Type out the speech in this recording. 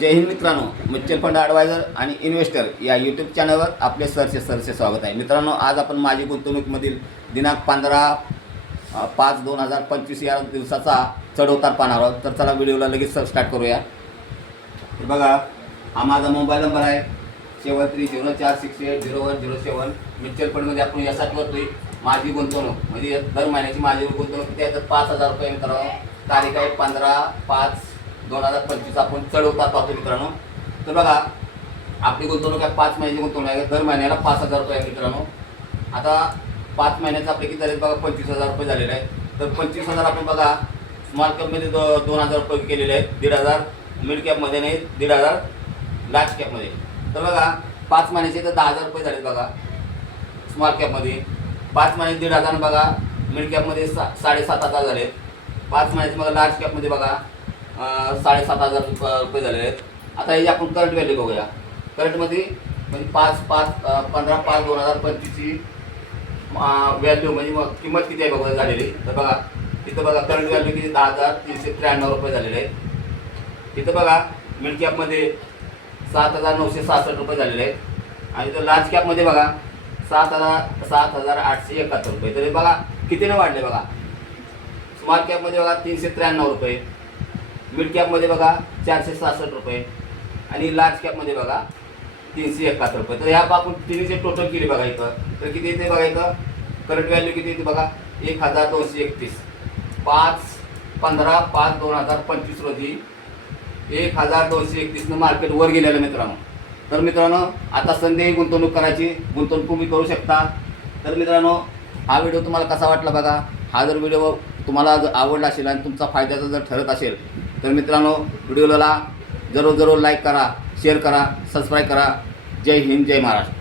जय हिंद मित्रांनो, mutual fund adviser आणि investor या यूट्यूब चॅनलवर आपले सरसे स्वागत आहे. मित्रांनो, आज आपण माझी गुंतवणुकीमधील दिनांक 15/5/2025 या दिवसाचा चढउतार पाहणार आहोत. तर चला व्हिडिओला लगेच स्टार्ट करूया. हे बघा, हा माझा मोबाईल नंबर आहे 7304680107. म्युच्युअल फंडमध्ये आपण यासाठी करतोय माझी गुंतवणूक, म्हणजे दर महिन्याची माझी गुंतवणूक किती आहे तर 5,000 रुपये. मित्रांनो, तारीख आहे 15/5/2025. आपण चढउतार पाहतो मित्रांनो. तर बघा, आपली गुंतवणूक आहे 5 महिन्याची गुंतवणूक आहे. दर महिन्याला 5,000 रुपये आहे मित्रांनो. आता 5 महिन्याचं आपले किती झाले बघा, 25,000 रुपये झालेले आहे. तर 25,000 आपण बघा स्मॉल कॅपमध्ये 2,000 रुपये केलेले आहेत, 1,500 मिड कॅपमध्ये नाही, 1,500 लार्ज कॅपमध्ये. तर बघा 5 महिन्याचे तर 10,000 रुपये झालेत बघा स्मॉल कॅपमध्ये. 5 महिन्याचे 1,500 बघा, मिड कॅपमध्ये 7,500 झालेत. 5 महिन्याचे बघा लार्ज कॅपमध्ये बघा 7,500 रुपये झालेले आहेत. आता हे आपण करंट व्हॅल्यू बघूया. करंटमध्ये म्हणजे 15/5/2025ची व्हॅल्यू म्हणजे मग किंमत किती आहे बघा झालेली. तर बघा तिथं बघा करंट व्हॅल्यू किती 10,393 रुपये झालेले आहेत. तिथं बघा मिड कॅपमध्ये 7,966 रुपये झालेले आहेत. आणि तर लार्ज कॅपमध्ये बघा 7,871 रुपये. तरी बघा कितीने वाढले बघा. स्मॉल कॅपमध्ये बघा 393 रुपये, मिड कॅपमध्ये बघा 466 रुपये आणि लार्ज कॅपमध्ये बघा 371 रुपये. तर ह्या आपण तिन्हीचे टोटल केली बघा इथं. तर किती येते बघा इथं करंट व्हॅल्यू किती येते बघा 1,231. 15/5/2025 रोजी 1,231 मार्केट वर गेलेलं मित्रांनो. तर मित्रांनो, आता संधी गुंतवणूक करायची, गुंतवणूक तुम्ही करू शकता. तर मित्रांनो, हा व्हिडिओ तुम्हाला कसा वाटला बघा. हा जर व्हिडिओ तुम्हाला जर आवडला असेल आणि तुमचा फायद्याचा जर ठरत असेल तर मित्रांनो, व्हिडिओला जरूर लाईक करा, शेअर करा, सबस्क्राईब करा. जय हिंद, जय महाराष्ट्र.